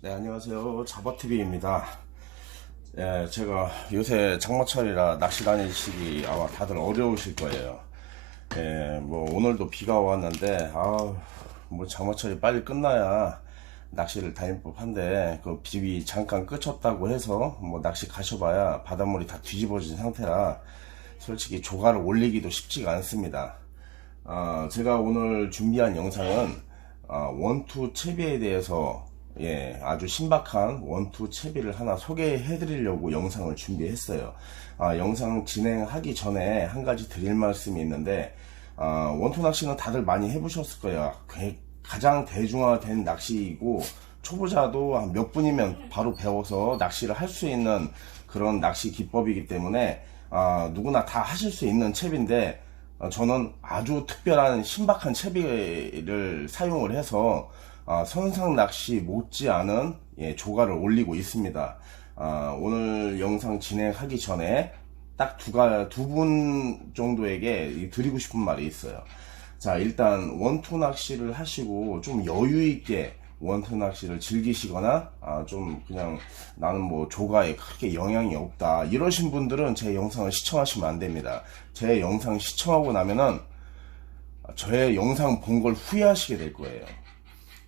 네, 안녕하세요. 잡어TV입니다. 예, 제가 요새 장마철이라 낚시 다니시기 아마 다들 어려우실 거예요. 예, 뭐 오늘도 비가 왔는데 뭐 장마철이 빨리 끝나야 낚시를 다닐 법한데 그 비비 잠깐 그쳤다고 해서 뭐 낚시 가셔봐야 바닷물이 다 뒤집어진 상태라 솔직히 조가를 올리기도 쉽지가 않습니다. 제가 오늘 준비한 영상은 원투 채비에 대해서 아주 신박한 원투 채비를 하나 소개해 드리려고 영상을 준비했어요. 영상 진행하기 전에 한 가지 드릴 말씀이 있는데, 원투 낚시는 다들 많이 해보셨을 거예요. 가장 대중화된 낚시이고 초보자도 몇 분이면 바로 배워서 낚시를 할 수 있는 그런 낚시 기법이기 때문에 누구나 다 하실 수 있는 채비인데, 저는 아주 특별한 신박한 채비를 사용을 해서 선상 낚시 못지않은 조가를 올리고 있습니다. 오늘 영상 진행하기 전에 딱 두 분 정도에게 드리고 싶은 말이 있어요. 자, 일단 원투 낚시를 하시고 좀 여유 있게 원투 낚시를 즐기시거나 좀 그냥 나는 뭐 조가에 크게 영향이 없다 이러신 분들은 제 영상을 시청하시면 안 됩니다. 제 영상 시청하고 나면은 저의 영상 본 걸 후회하시게 될 거예요.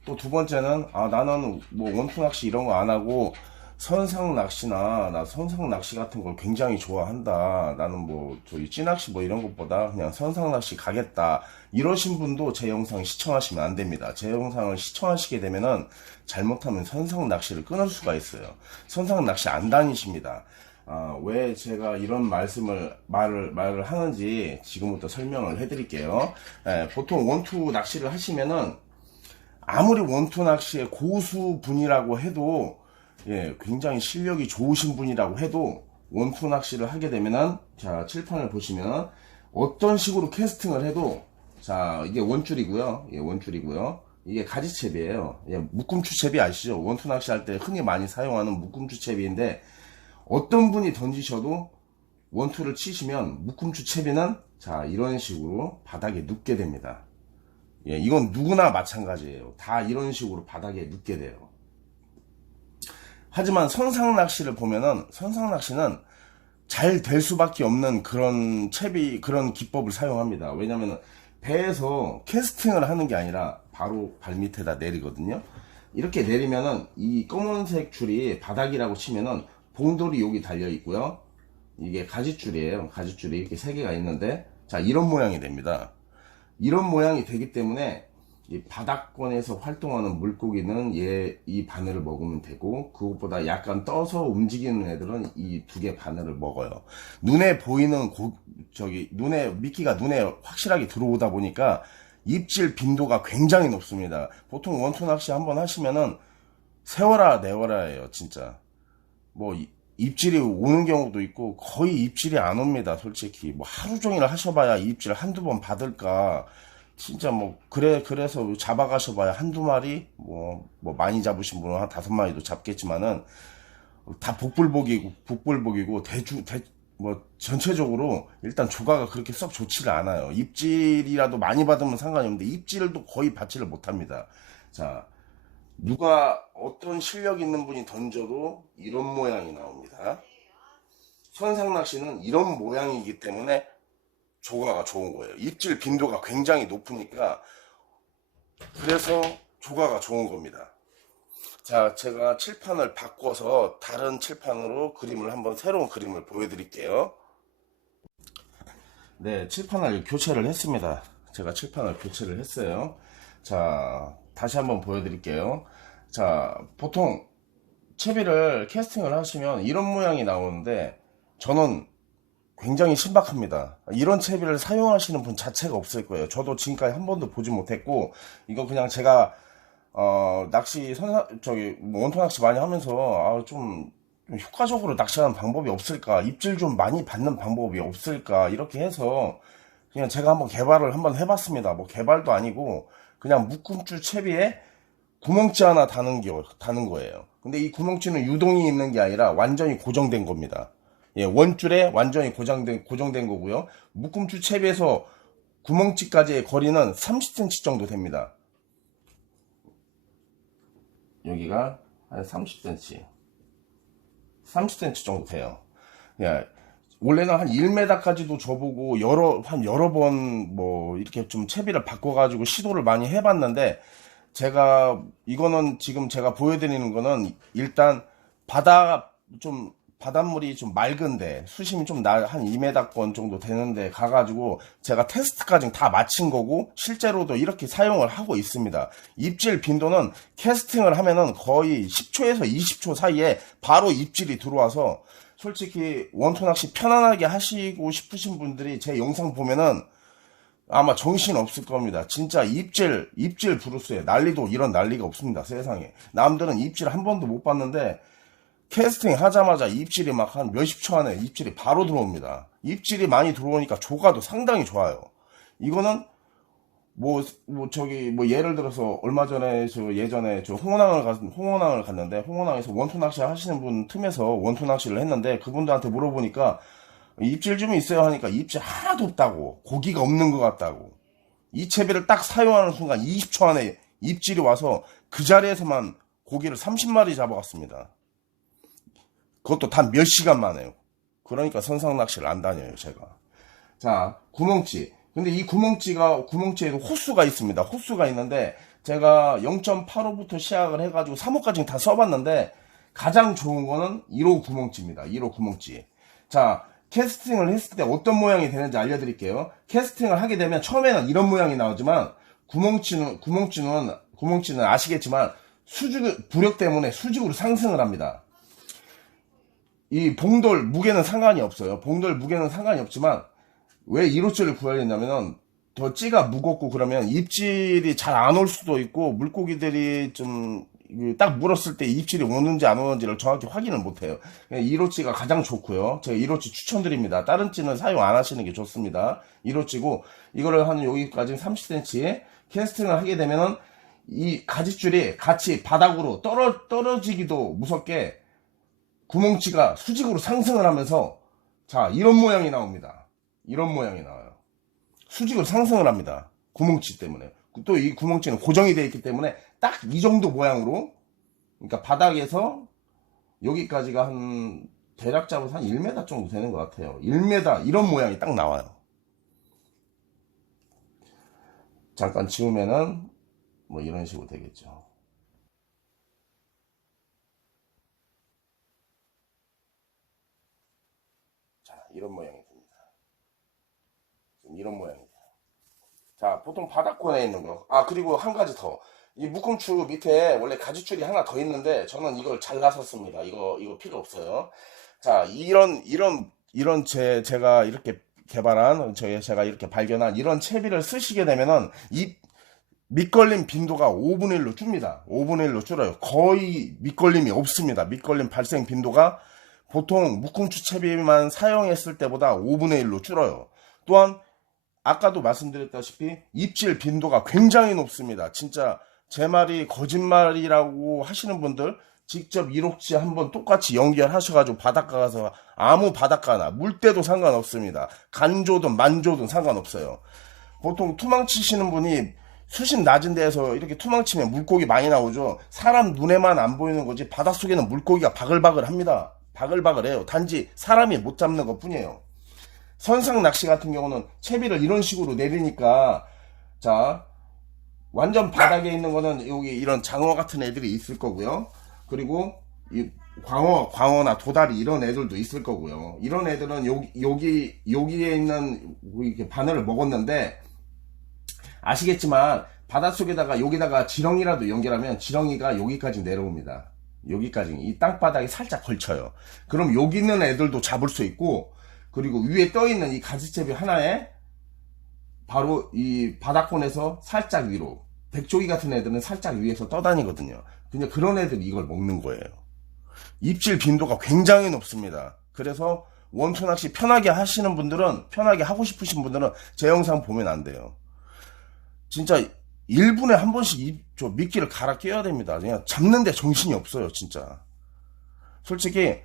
또 두 번째는 나는 뭐 원투 낚시 이런 거 안 하고 선상 낚시나 나 선상 낚시 같은 걸 굉장히 좋아한다. 나는 뭐 저희 찌낚시 뭐 이런 것보다 그냥 선상 낚시 가겠다. 이러신 분도 제 영상 시청하시면 안 됩니다. 제 영상을 시청하시게 되면은 잘못하면 선상 낚시를 끊을 수가 있어요. 선상 낚시 안 다니십니다. 왜 제가 이런 말을 하는지 지금부터 설명을 해드릴게요. 보통 원투 낚시를 하시면은 아무리 원투 낚시의 고수분이라고 해도 굉장히 실력이 좋으신 분이라고 해도 원투 낚시를 하게 되면은 자, 칠판을 보시면 어떤 식으로 캐스팅을 해도 자, 이게 원줄이고요. 원줄이고요. 이게 가지채비예요. 묶음추채비 아시죠? 원투 낚시 할 때 흔히 많이 사용하는 묶음추채비인데 어떤 분이 던지셔도 원투를 치시면 묶음추채비는 자, 이런 식으로 바닥에 눕게 됩니다. 이건 누구나 마찬가지예요. 다 이런 식으로 바닥에 눕게 돼요. 하지만 선상 낚시를 보면은 선상 낚시는 잘 될 수밖에 없는 그런 그런 기법을 사용합니다. 왜냐면은 배에서 캐스팅을 하는 게 아니라 바로 발 밑에다 내리거든요. 이렇게 내리면은 이 검은색 줄이 바닥이라고 치면은 봉돌이 여기 달려 있고요. 이게 가지줄이에요. 가지줄이 이렇게 세 개가 있는데 자, 이런 모양이 됩니다. 이런 모양이 되기 때문에 이 바닥권에서 활동하는 물고기는 이 바늘을 먹으면 되고 그것보다 약간 떠서 움직이는 애들은 이 두 개 바늘을 먹어요. 눈에 보이는 미끼가 눈에 확실하게 들어오다 보니까 입질 빈도가 굉장히 높습니다. 보통 원투 낚시 한번 하시면은 세워라 내워라예요. 진짜 뭐 입질이 오는 경우도 있고 거의 입질이 안 옵니다. 솔직히 뭐 하루 종일 하셔봐야 입질 한두 번 받을까. 진짜 뭐 그래서 잡아가셔봐야 한두 마리 뭐 많이 잡으신 분은 한 5마리도 잡겠지만은 다 복불복이고 뭐 전체적으로 일단 조가가 그렇게 썩 좋지가 않아요. 입질이라도 많이 받으면 상관이 없는데 입질도 거의 받지를 못합니다. 자, 누가 어떤 실력 있는 분이 던져도 이런 모양이 나옵니다. 선상 낚시는 이런 모양이기 때문에 조가가 좋은 거예요. 입질 빈도가 굉장히 높으니까 그래서 조가가 좋은 겁니다. 자, 제가 칠판을 바꿔서 다른 칠판으로 새로운 그림을 보여드릴게요. 네, 칠판을 교체를 했습니다. 제가 칠판을 교체를 했어요. 자, 다시 한번 보여드릴게요. 자, 보통 채비를 캐스팅을 하시면 이런 모양이 나오는데 저는 굉장히 신박합니다. 이런 채비를 사용하시는 분 자체가 없을 거예요. 저도 지금까지 한 번도 보지 못했고 이거 그냥 제가 낚시 원투 낚시 많이 하면서 좀 효과적으로 낚시하는 방법이 없을까, 입질 좀 많이 받는 방법이 없을까 이렇게 해서 그냥 제가 개발을 한번 해봤습니다. 뭐 개발도 아니고 그냥 묶음줄 채비에 구멍지 하나 다는 거예요. 근데 이 구멍지는 유동이 있는 게 아니라 완전히 고정된 겁니다. 원줄에 완전히 고정된 거고요. 묶음줄 채비에서 구멍지까지의 거리는 30cm 정도 됩니다. 여기가 한 30cm 30cm 정도 돼요. 예, 원래는 한 1m까지도 줘보고 여러 번 뭐 이렇게 좀 채비를 바꿔가지고 시도를 많이 해봤는데, 제가 이거는 지금 제가 보여드리는 거는 일단 바닷물이 좀 맑은데 수심이 좀 한 2m권 정도 되는데 가가지고 제가 테스트까지 다 마친 거고, 실제로도 이렇게 사용을 하고 있습니다. 입질 빈도는 캐스팅을 하면은 거의 10초에서 20초 사이에 바로 입질이 들어와서, 솔직히 원투 낚시 편안하게 하시고 싶으신 분들이 제 영상 보면은 아마 정신 없을 겁니다. 진짜 입질 브루스에 난리도 이런 난리가 없습니다. 세상에. 남들은 입질 한 번도 못 봤는데 캐스팅 하자마자 입질이 막 한 몇십 초 안에 입질이 바로 들어옵니다. 입질이 많이 들어오니까 조가도 상당히 좋아요. 이거는 예를 들어서 얼마 전에 예전에 홍어낭을 갔는데, 홍어낭에서 원투 낚시 하시는 분 틈에서 원투 낚시를 했는데, 그분들한테 물어보니까 입질 좀 있어요 하니까 입질 하나도 없다고, 고기가 없는 것 같다고. 이 채비를 딱 사용하는 순간 20초 안에 입질이 와서 그 자리에서만 고기를 30마리 잡아갔습니다. 그것도 단 몇 시간 만에요. 그러니까 선상 낚시를 안 다녀요, 제가. 자, 구멍치. 근데 이 구멍치에도 호수가 있습니다. 호수가 있는데, 제가 0.85부터 시작을 해가지고 3호까지 다 써봤는데, 가장 좋은 거는 1호 구멍치입니다. 1호 구멍치. 자, 캐스팅을 했을 때 어떤 모양이 되는지 알려드릴게요. 캐스팅을 하게 되면 처음에는 이런 모양이 나오지만, 구멍치는 아시겠지만, 부력 때문에 수직으로 상승을 합니다. 이 봉돌 무게는 상관이 없어요. 봉돌 무게는 상관이 없지만, 왜 1호째를 구해야 되냐면은, 더 찌가 무겁고 그러면 입질이 잘 안 올 수도 있고, 물고기들이 좀 딱 물었을 때 입질이 오는지 안 오는지를 정확히 확인을 못해요. 1호찌가 가장 좋고요. 제가 1호찌 추천드립니다. 다른 찌는 사용 안 하시는 게 좋습니다. 1호찌고, 이거를 한 여기까지 30cm 캐스팅을 하게 되면은 이 가지줄이 같이 바닥으로 떨어지기도 무섭게 구멍치가 수직으로 상승을 하면서, 자, 이런 모양이 나옵니다. 이런 모양이 나와요. 수직으로 상승을 합니다. 구멍치 때문에. 또 이 구멍치는 고정이 되어 있기 때문에 딱 이 정도 모양으로, 그러니까 바닥에서 여기까지가 대략 잡아서 한 1m 정도 되는 것 같아요. 1m 이런 모양이 딱 나와요. 잠깐 지우면은 뭐 이런 식으로 되겠죠. 자, 이런 모양이 됩니다. 이런 모양입니다. 자, 보통 바닥권에 있는 거. 아, 그리고 한 가지 더. 이 묶음추 밑에 원래 가지줄이 하나 더 있는데, 저는 이걸 잘라서 씁니다. 이거 필요 없어요. 자, 제가 이렇게 개발한, 제가 이렇게 발견한 이런 채비를 쓰시게 되면은, 이 밑걸림 빈도가 5분의 1로 줍니다. 5분의 1로 줄어요. 거의 밑걸림이 없습니다. 밑걸림 발생 빈도가 보통 묶음추 채비만 사용했을 때보다 5분의 1로 줄어요. 또한 아까도 말씀드렸다시피 입질 빈도가 굉장히 높습니다. 진짜 제 말이 거짓말이라고 하시는 분들, 직접 1호치 한번 똑같이 연결하셔가지고 바닷가 가서 아무 바닷가나 물때도 상관없습니다. 간조든 만조든 상관없어요. 보통 투망 치시는 분이 수심 낮은 데에서 이렇게 투망 치면 물고기 많이 나오죠. 사람 눈에만 안 보이는 거지 바닷속에는 물고기가 바글바글 합니다. 바글바글해요. 단지 사람이 못 잡는 것 뿐이에요. 선상 낚시 같은 경우는 채비를 이런 식으로 내리니까, 자, 완전 바닥에 있는 거는 여기 이런 장어 같은 애들이 있을 거고요. 그리고 이 광어나 도다리 이런 애들도 있을 거고요. 이런 애들은 여기에 있는 이렇게 바늘을 먹었는데, 아시겠지만 바닷속에다가 여기다가 지렁이라도 연결하면 지렁이가 여기까지 내려옵니다. 여기까지 이 땅바닥에 살짝 걸쳐요. 그럼 여기 있는 애들도 잡을 수 있고, 그리고 위에 떠있는 이 가지채비 하나에 바로 이 바닥권에서 살짝 위로, 백조기 같은 애들은 살짝 위에서 떠다니거든요. 근데 그런 애들이 이걸 먹는 거예요. 입질 빈도가 굉장히 높습니다. 그래서 원투 낚시 편하게 하시는 분들은, 편하게 하고 싶으신 분들은 제 영상 보면 안 돼요. 진짜 1분에 한 번씩 미끼를 갈아 껴야 됩니다. 그냥 잡는데 정신이 없어요, 진짜. 솔직히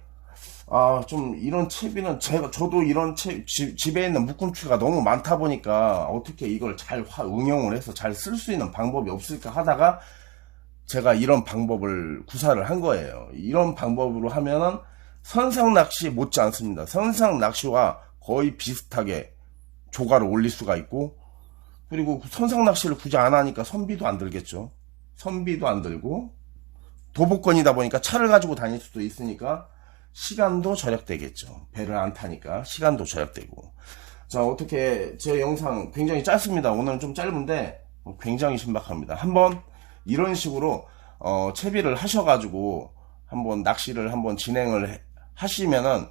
좀 이런 채비는 저도 이런 집에 있는 묶음추가 너무 많다 보니까 어떻게 이걸 잘 응용을 해서 잘 쓸 수 있는 방법이 없을까 하다가 제가 이런 방법을 구사를 한 거예요. 이런 방법으로 하면은 선상 낚시 못지 않습니다. 선상 낚시와 거의 비슷하게 조가를 올릴 수가 있고, 그리고 선상 낚시를 굳이 안 하니까 선비도 안 들겠죠. 선비도 안 들고, 도보권이다 보니까 차를 가지고 다닐 수도 있으니까 시간도 절약되겠죠. 배를 안 타니까 시간도 절약되고. 자, 어떻게 제 영상 굉장히 짧습니다. 오늘은 좀 짧은데 굉장히 신박합니다. 한번 이런 식으로 채비를 하셔가지고 한번 낚시를 한번 진행을 하시면은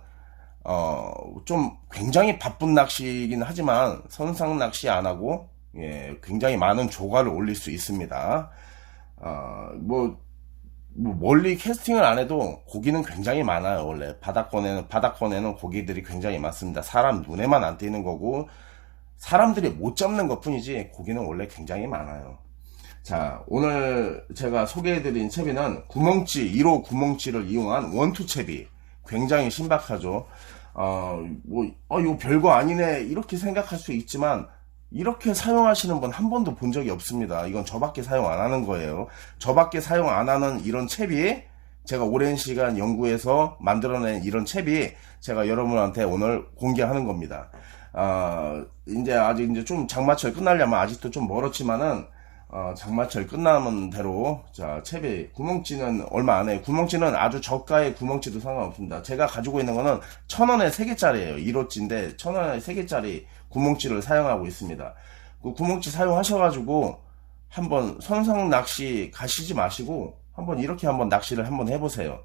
좀 굉장히 바쁜 낚시이긴 하지만 선상 낚시 안 하고 예, 굉장히 많은 조과를 올릴 수 있습니다. 뭐 멀리 캐스팅을 안 해도 고기는 굉장히 많아요. 원래 바닥권에는 고기들이 굉장히 많습니다. 사람 눈에만 안 띄는 거고 사람들이 못 잡는 것 뿐이지 고기는 원래 굉장히 많아요. 자, 오늘 제가 소개해드린 채비는 구멍치 1호 구멍치를 이용한 원투 채비, 굉장히 신박하죠. 이거 별거 아니네 이렇게 생각할 수 있지만 이렇게 사용하시는 분 한 번도 본 적이 없습니다. 이건 저밖에 사용 안 하는 거예요. 저밖에 사용 안 하는 이런 채비, 제가 오랜 시간 연구해서 만들어낸 이런 채비, 제가 여러분한테 오늘 공개하는 겁니다. 이제 아직 이제 좀 장마철 끝나려면 아직도 좀 멀었지만은, 장마철 끝나면 대로, 자, 채비, 구멍치는 얼마 안 해요. 구멍치는 아주 저가의 구멍치도 상관없습니다. 제가 가지고 있는 거는 1,000원에 3개짜리예요. 1호치인데 1,000원에 3개짜리 구멍치를 사용하고 있습니다. 그 구멍치 사용하셔가지고 한번 선상 낚시 가시지 마시고 한번 이렇게 한번 낚시를 한번 해보세요.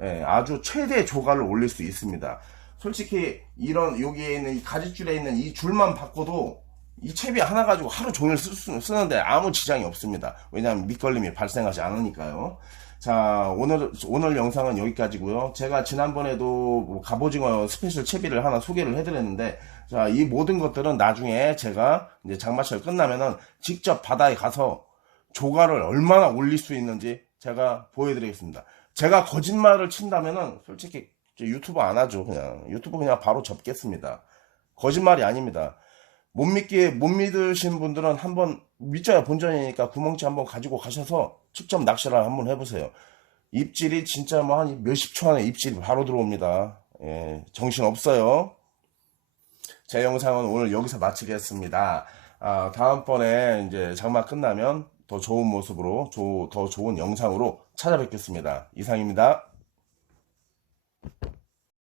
예, 아주 최대 조가를 올릴 수 있습니다. 솔직히 이런 여기에 있는 이 가지줄에 있는 이 줄만 바꿔도 이 채비 하나 가지고 하루 종일 쓰는데 아무 지장이 없습니다. 왜냐하면 밑걸림이 발생하지 않으니까요. 자, 오늘 영상은 여기까지고요. 제가 지난번에도 뭐 갑오징어 스페셜 채비를 하나 소개를 해드렸는데, 자, 이 모든 것들은 나중에 제가 이제 장마철 끝나면은 직접 바다에 가서 조가를 얼마나 올릴 수 있는지 제가 보여드리겠습니다. 제가 거짓말을 친다면은 솔직히 유튜브 안 하죠. 유튜브 그냥 바로 접겠습니다. 거짓말이 아닙니다. 못 믿으신 분들은 한번 믿자야 본전이니까 구멍치 한번 가지고 가셔서 직접 낚시를 한번 해보세요. 입질이 진짜 뭐 한 몇십 초 안에 입질이 바로 들어옵니다. 예, 정신 없어요. 제 영상은 오늘 여기서 마치겠습니다. 다음번에 이제 장마 끝나면 더 좋은 모습으로 더 좋은 영상으로 찾아뵙겠습니다. 이상입니다.